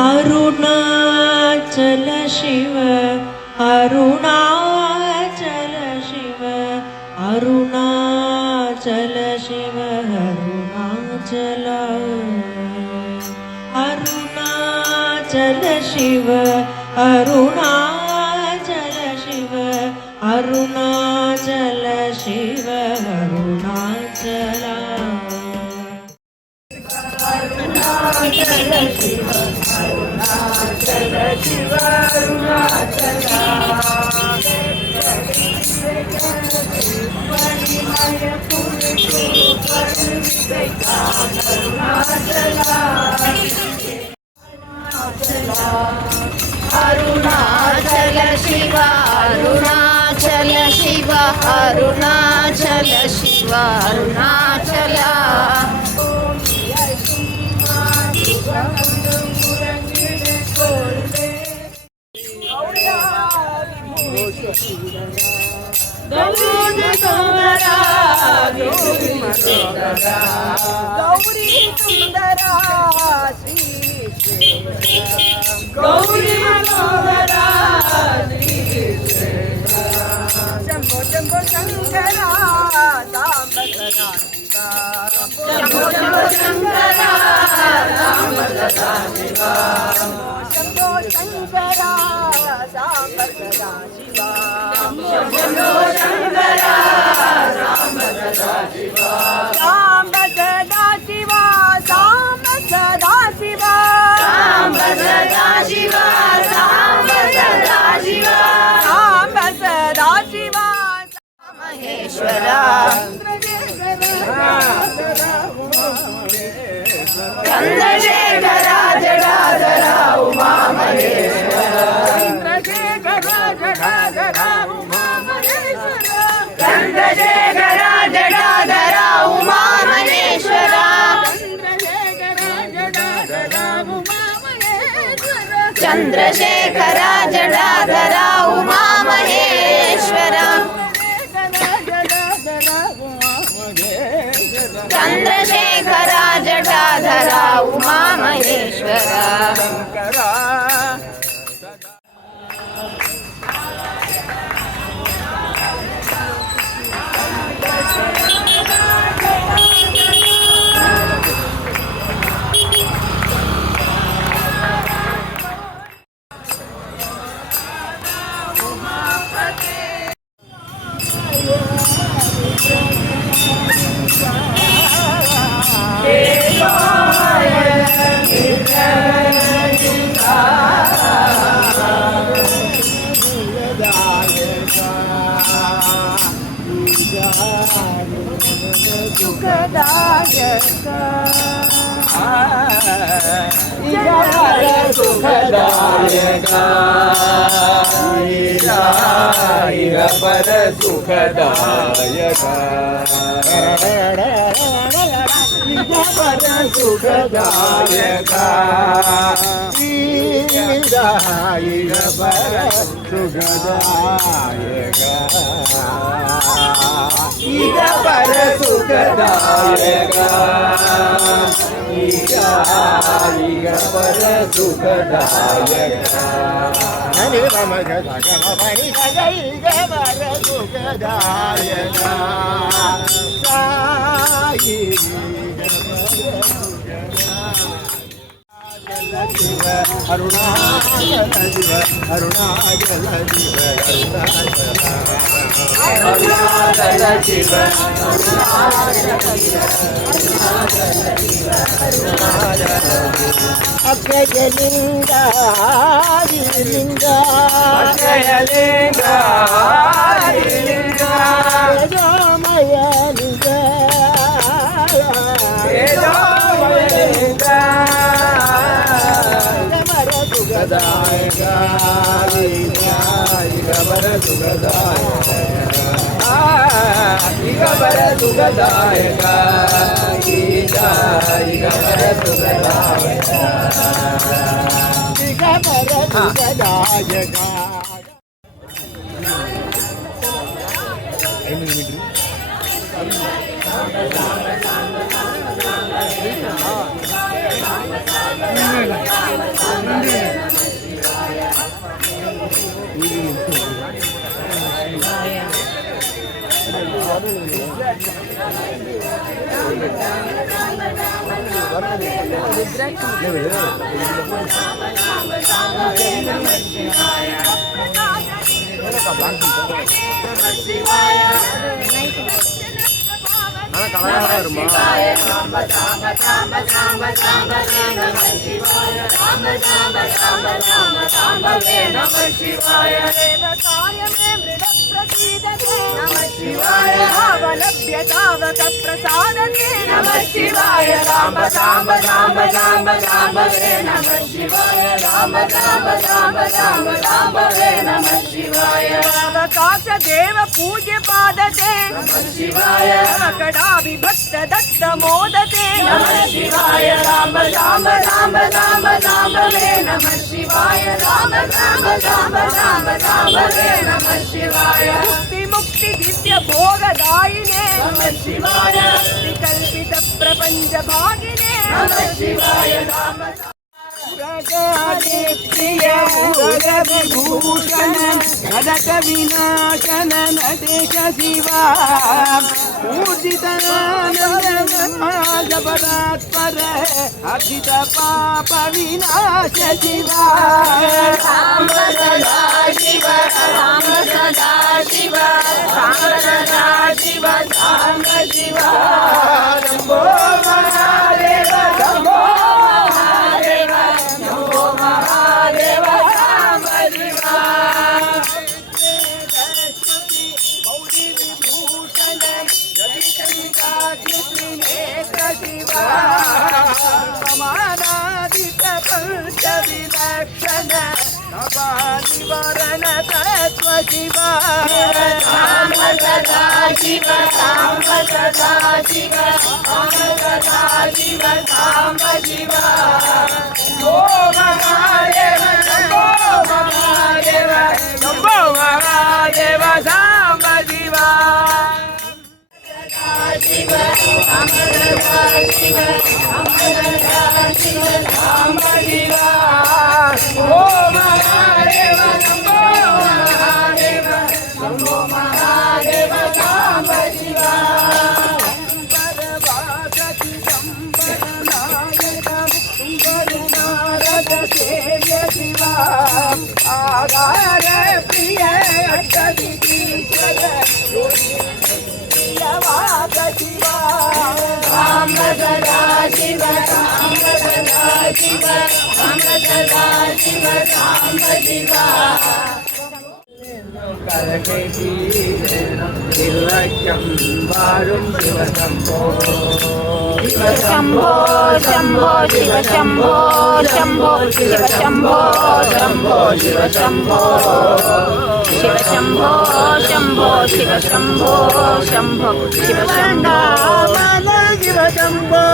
अरुणाचल शिव अरुणाचल शिव अरुणाचल शिव अरुणाचल अरुणाचल शिव अरुणाचल शिव अरुणाचल शिव अरुणाचल अरुणाचल शिव अरुणाचल शिव अरुणाचल अरुणाचल शिव अरुणाचल शिव अरुणाचल शिव अरुणाचल गौरी सुंदरा गौरी मनोहरा शंभो शंभो शंकरा दाम सदा शंभो शंभो शंकरा दाम सदा शिवा शंभो शंकरा दाम सदा शिवा शंभो शंकरा दाम सदा शिवा दाम सदा शिवा दाम सदा शिवा दाम सदा शिवा दाम सदा शिवा दाम सदा शिवा महेश्वरा चंद्रशेखरा जटाधरा उमा महेश्वरा चंद्रशेखरा जटाधरा उमा महेश्वरा चंद्रशेखरा जटाधरा उमा महेश्वरा चंद्रशेखरा जटाधरा उमा महेश्वरा चंद्रशेखरा जटाधरा उमा महेश्वरा सुखदायका पर सुखदायका पर सुखदायका पर सुखदायका पर सुखदायका पर सुखदायका हरे राम गदा गमनि गई गबर सुखदायका साई अरुणाचल शिव अरुणाचल शिव अरुणाचल शिव अक्षय लिंगा लिंगा अक्षय लिंगा लिंगा तेजोमय लिंगा तेजोमय लिंगा सुखदायका बर सुखदायका बर सुखदायका बर सुखदायका भावलभ्यतावक प्रसादते नमः शिवाय राम राम राम राम राम वे नमः शिवाय राम राम राम राम राम वे नमः शिवाय अवकाश देव पूज्य पादते नमः शिवाय कड़ा विभक्त दत्त मोदते नमः शिवाय राम राम राम राम राम वे नमः शिवाय राम राम राम राम राम वे नमः शिवाय मुक्ति दिव्य भोगदायिने नमः शिवाय कल्पित प्रपंच भागिने नमः शिवाय राम विभूषण भरत विनाशन नटेश शिवा पूजितानंदपरात्पर अर्जित पाप विनाश शिवा राम सदा शिव राम सदा शिव राम सदा शिव राम शिव शंभो महादेव शंभो महादेव शंभो महादेव राम शिवा गौरी विभूषण रविशंका नेत्र शिवा समानादित पंच विलक्षण निवारण तत्व शिवा राम सदा शिव राम सदा शिव राम सदा शिव राम शिव शंभो महादेव शंभो महादेव शंभो महादेव सांब शिवा शिव राम सदा शिव राम सदा शिव राम शिव शंभो महादेव शंभो महादेव शंभो महादेव सांब शिवा सेव्य शिवा आधार प्रिय अष्टदीश्वर प्रियवाद शिवा राम सदा शिव राम सदा शिव राम सदा शिव राम शिव निर्लक्ष्यं वारुं शिवशम्भो शम्भो शम्भो शिव शम्भो शम्भो शिव शम्भो शम्भो शिव शम्भो शिव शम्भो शम्भो शिव शम्भो शम्भो शिव शम्भो शिवशम्भो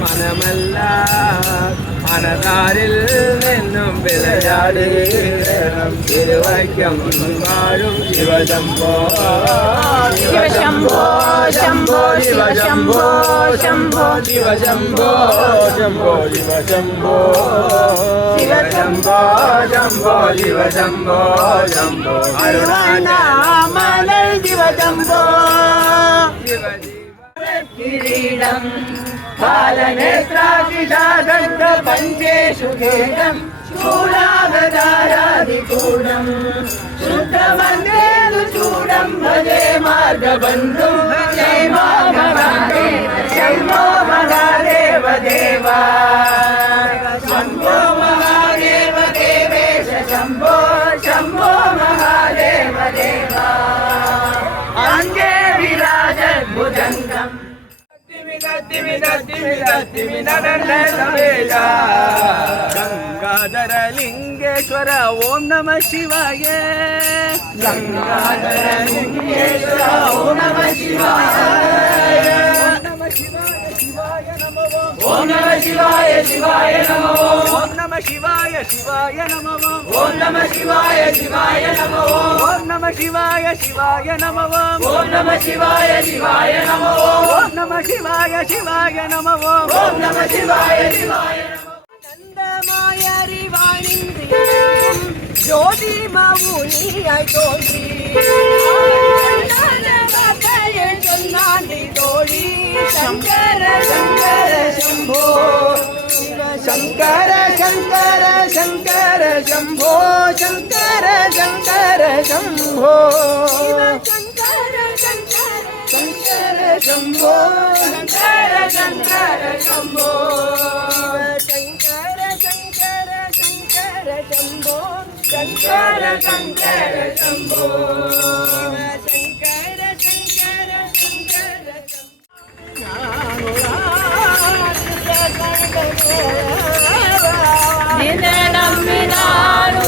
മനമല്ല മനതാരിൽ നിന്നും വിളയാടി തിരുവയ്ക്കം വാഴും ശിവശംഭോ ശിവശംഭോ ശംഭോ ശിവശംഭോ ശംഭോ ശിവശംഭോ ശംഭോ ശിവശംഭോ ശിവശംഭോ ശംഭോ ശിവശംഭോ ശംഭോ അരുണാമല ശിവശംഭോ കിരീടം കാലനേത്രാദിശാദണ്ഡ പഞ്ചേഷു ഖേദം ശൂലാഗദാരാദികൂടം ശുദ്ധമന്ദേതു ചൂടം ഭജേ മാർഗബന്ധും ജയ മഹാദേവ ശംഭോ മഹാദേവ ദേവ ശംഭോ മഹാദേവ ദേവേശ ശംഭോ ശംഭോ മഹാദേവ ദേവ അംഗേ വിരാജ ഭുജംഗം ಗಂಗಾಧರ ಲಿಂಗೇಶ್ವರ ಓಂ ನಮಃ ಶಿವಾಯ ಗಂಗಾಧರ ಲಿಂಗೇಶ್ವರ ಓಂ ನಮಃ ಶಿವಾಯ ಓಂ ನಮಃ ಶಿವಾಯ ಶಿವಾಯ ನಮೋ ಓಂ ನಮಃ ಶಿವಾಯ ಶಿವಾಯ ನಮೋ ಓಂ ನಮಃ ಶಿವಾಯ ಶಿವಾಯ ನಮಃ ಓಂ ನಮಃ ಶಿವಾಯ ಶಿವಾಯ ನಮೋ ಓಂ ನಮಃ ಶಿವಾಯ ಶಿವಾಯ ನಮಃ ಓಂ ನಮಃ ಶಿವಾಯ ಶಿವಾಯ ನಮೋ ಓಂ ನಮಃ ಶಿವಾಯ ಶಿವಾಯ ನಮಃ ಓಂ ನಮಃ ಶಿವಾಯ ಶಿವಾಯ நந்தமாயறிவாணிந்தியம் ஜோதி மவுனியாய் தோன்றி சொன்னாண்டி தோழி சங்கர சங்கர சம்போ ಶಂಕರ ಶಂಕರ ಶಂಕರ ಶಂಭೋ ಶಂಕರ ಶಂಕರ ಶಂಭೋ சங்கர சங்கர ಶಂಕರ ಶಂಭೋ ಶಂಕರ ಶಂಕರ ಶಂಭೋ ಶಂಕರ ಶಂಕರ ಶಂಕರ ಶಂಭೋ ಶಂಕರ ಶಂಕರ ಶಂಭೋ ಶಂಕರ ಶಂಕರ ಶಂಕರ ನಿನ್ನ ನಂಬಿನಾರು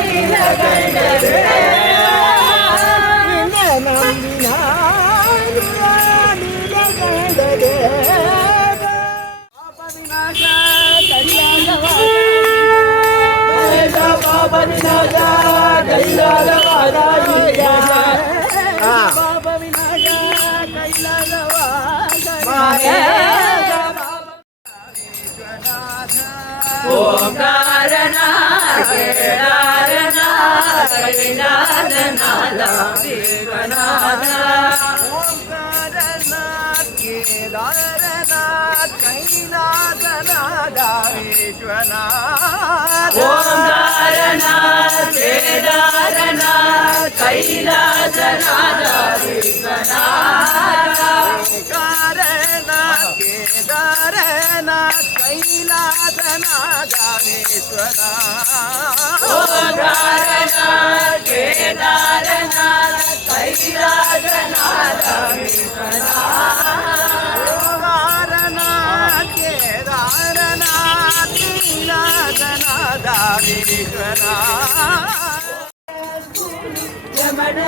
ನೀಲಕಂಠನೇ ನಿನ್ನ ನಂಬಿನಾರು ನೀಲಕಂಠನೇ ಪಾಪ ವಿನಾಶ ಕೈಲಾಸವಾದ ಪಾಪ ವಿನಾಶ ಓಂಕಾರನ ಕೇದಾರನ ಕೈಲಾಸನಾದ ವಿಶ್ವನಾಥ ಓಂಕಾರನಾಥ್ ಕೇದಾರನಾಥ್ ಕೈಲಾಸನಾದ ವಿಶ್ವನಾಥ ಓಂಕಾರನ ಕೇದಾರನ ಕೈಲಾಸನಾದ ವಿಶ್ವನಾಥ ಓಂಕಾರನಾಥ್ ಕೇದಾರನಾಥ್ ಕೈಲಾಸನಾದ ವಿಶ್ವನಾಥ ಓಂಕಾರನ ಕೇದಾರನ ಕೈಲಾಸನಾದ ವಿಶ್ವನಾಥ ಓಂಕಾರನಾಥ್ ಕೇದಾರನಾಥ್ ಕೈಲಾಸನಾದ ವಿಶ್ವನಾಥ ರಮಣ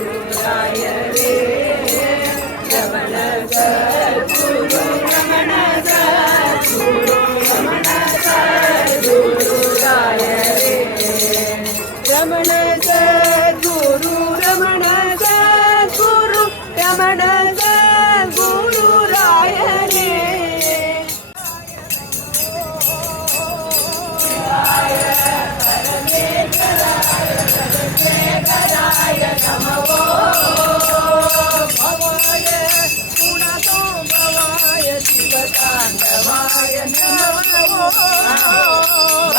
ಸದ್ಗುರುರಾಯರೇ ರಮಣ ಸದ್ಗುರು ರಮಣ ಸದ್ಗುರು ರಮಣ ಸದ್ಗುರುರಾಯರೇ ರಮಣ ಸದ್ಗುರು ರಮಣ ಸದ್ಗುರು ರಮಣ ಸದ್ಗುರು ರಾಯರೇ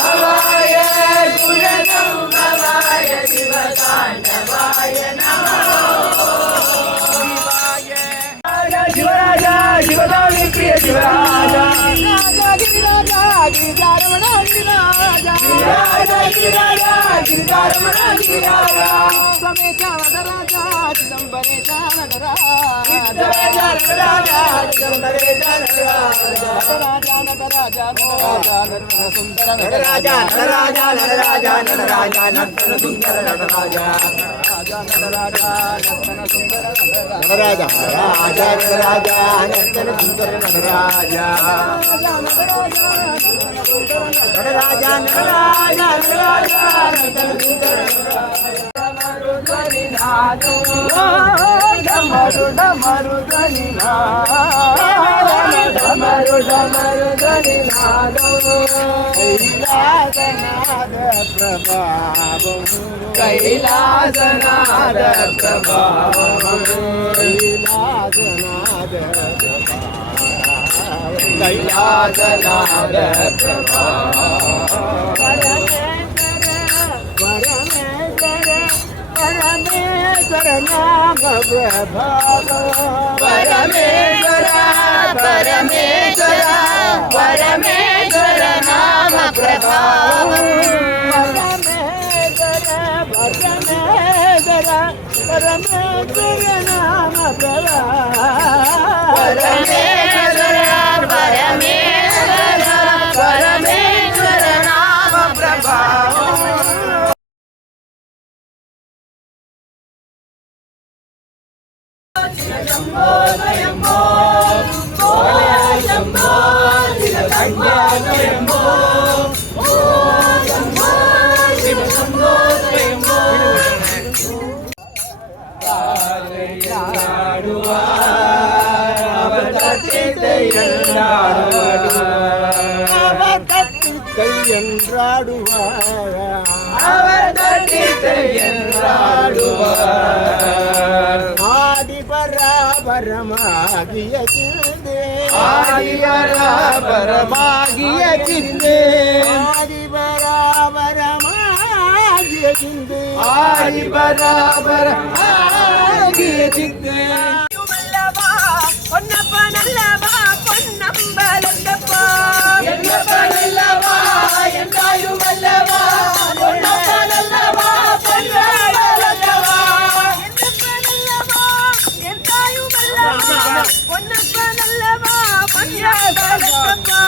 ಭವಾಯ ಗುಣಸಂಭವಾಯ ಶಿವತಾಂಡವಾಯ ನಮೋ ಶಿವರಾಜ ಶಿವದಾನಿ ಪ್ರಿಯ ಶಿವರಾಜ ಗಿರಿರಾಜ ಗಿರಿಜಾರಮಣ ಗಿರಿರಾಜ ಗಿರಿರಾಜ ಗಿರಿರಾಜ ಗಿರಿಜಾರಮಣ ಗಿರಿರಾಜ ಸಮೇತ ನಟರಾಜ ಚಿದಂಬರೇಶ ನಟರಾಜ ನಟರಾಜ ಚಿದಂಬರೇಶ ನಟರಾಜ ನಟರಾಜ ನಟನ ಸುಂದರ ನಟರಾಜ ನಟರಾಜ ನಟರಾಜ ನಟರಾಜ ನರ್ತನ ಸುಂದರ ನಟರಾಜ ನಟರಾಜ ನಟನ ಸುಂದರ ನಟರಾಜ ರಾಜ ನಟರಾಜ ನರ್ತನ ಸುಂದರ ನಟರಾಜ ನಟರಾಜ ನಟರಾಜ ನಟರಾಜ ನರ್ತನ ಸುಂದರ ಡಮರು ಡಮರು ಧ್ವನಿ ಡಮರು ಡಮರು ಧ್ವನಿ ಕೈಲಾಸನಾದ ಪ್ರಭಾವವು ಕೈಲಾಸನಾದ ಪ್ರಭಾವವು ಕೈಲಾಸನಾದ ಕೈಲಾಸನಾದ ಪ್ರಭಾವ ಪರಮೇಶ್ವರ ನಾಮ ಪ್ರಭಾವ ಪರಮೇಶ್ವರ ಪರಮೇಶ್ವರ ಪರಮೇಶ್ವರ ನಾಮ ಪ್ರಭಾವ ಪರಮೇಶ್ವರ ನಾಮ ಪ್ರಭಾವ ಪರಮೇಶ್ವರ ಪರಮೇಶ್ವರ ಪರಮೇಶ್ವರ स्वयंभो शम्भो शिव शम्भो स्वयंभो शम्भो शिव शम्भो स्वयंभो ஆதிபராபரமாகிய சிந்தே ஆதிபராபரமாகிய சிந்தே ஆதிபராபரமாகிய சிந்தே ஆதிபராபரமாகிய சிந்தே பொன்னப்பனல்லவா பொன்னம்பலந்தப்பா என்னப்பனல்லவா எந்தாயுமல்லவா பொன்னப்பனல்லவா பொன்னம்பலந்தவா என்னப்பனல்லவா எந்தாயுமல்லவா பொன்னப்பனல்லவா பொன்னம்பலந்தப்பா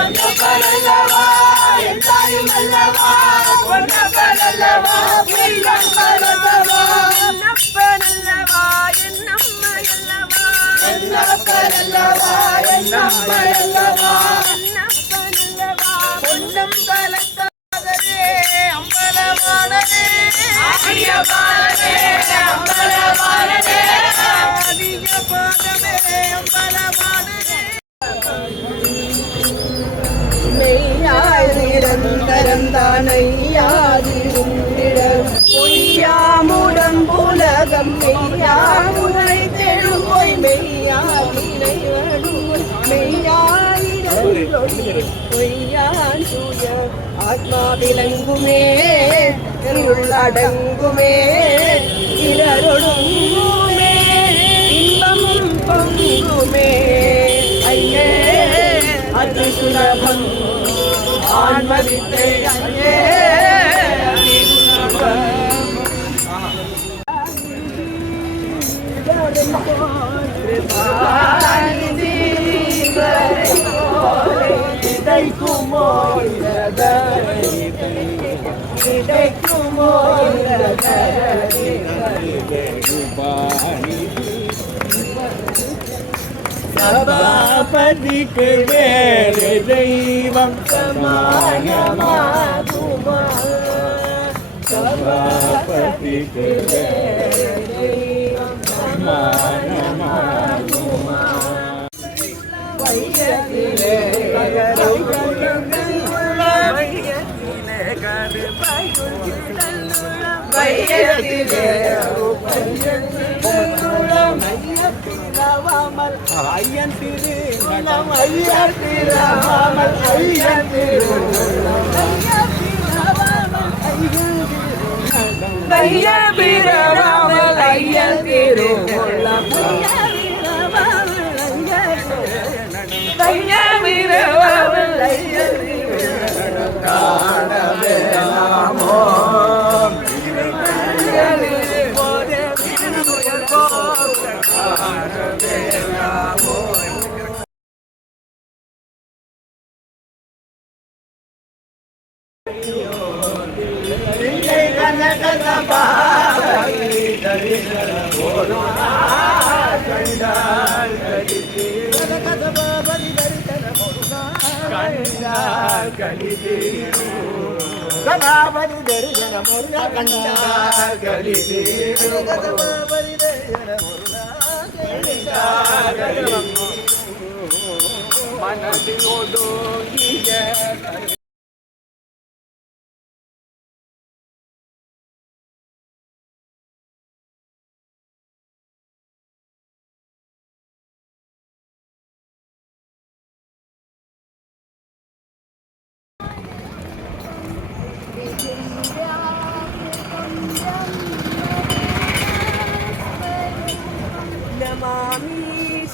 என்னப்பனல்லவா எந்தாயுமல்லவா பொன்னப்பனல்லவா பொன்னம்பலந்தவா என்னப்பனல்லவா என்னம்மையல்லவா என்னப்பனல்லவா என்னம்மையல்லவா என்னப்பனல்லவா பொன்னம்பலந்தவரே அம்பலவாணனே ஆதியபாலனே அம்பலவாணனே ஆதியபாலனே அம்பலவாணனே மெய்யாய் நிரந்தரந்தானையாதிருந்திடம் பொய்யாமுடன் புலகம் மெய்யாமுனை தேடும் பொய் மெய்யாதினை வடுமை மெய்யாதினை பொய்யான் சூய ஆத்மா விளங்குமே உள்ளடங்குமே இடரொடுங்குமே இன்பமும் பொங்குமே ஐயே அதி சுலபம் ஆன்மதித்தை ஐயே அதி சுலபம் சபாபதிக்கு வேறு தெய்வம் சமாயமாகுமா சபாபதிக்கு வேறு தெய்வம் சமாயமாகுமா வையத்திலே ஐயன் திருநலம் ஐயர் திராமல் ஐயன் வையபிராமல் ஐயன் திருவுள்ளம் வையபிராமல் ஐயன் திருவுள்ளம் காணவே நாமோ கதாபதி தரிசன முருகா கண்டா கதாபதி தரிசன முருகா மனதிலோதோங்கிய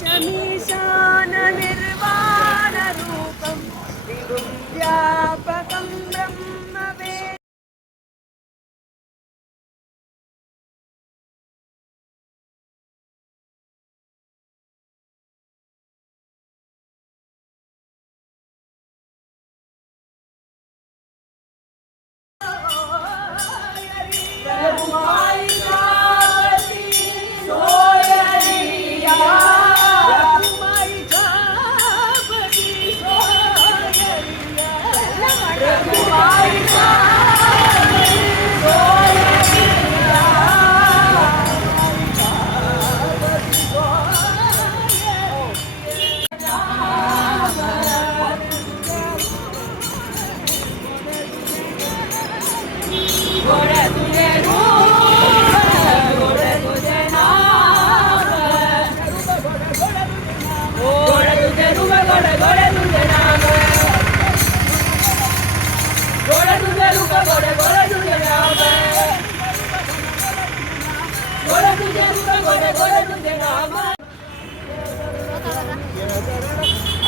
नमामीशमीशान निर्वाणरूपं विभुं व्यापकं ब्रह्मवेद सोयरिया ಕೊಡಗೊಡನು ಜನಾಮ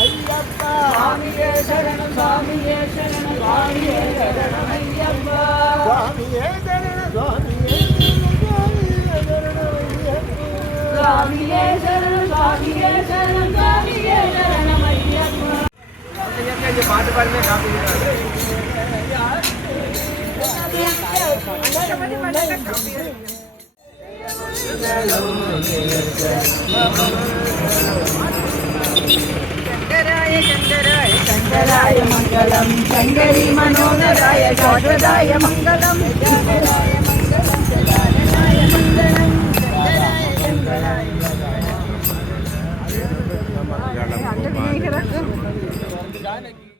ಅಯ್ಯಪ್ಪ ಸ್ವಾಮಿಯೇ ಶರಣು ಸ್ವಾಮಿಯೇ ಶರಣು ಸ್ವಾಮಿಯೇ ಶರಣಮಯ್ಯಪ್ಪ ಸ್ವಾಮಿಯೇ ಶರಣ ಸ್ವಾಮಿಯೇ ಸ್ವಾಮಿಯೇ ಶರಣು ಸ್ವಾಮಿಯೇ ಶರಣು ಸ್ವಾಮಿಯೇ ಶರಣಮಯ್ಯಪ್ಪ పాట పాడితే కాపీ शंकराय मंगलम शंकरी मनोदराय शाश्वताय मंगलम शंकराय मंगलम शंकराय मंगलम शंकराय मंगलम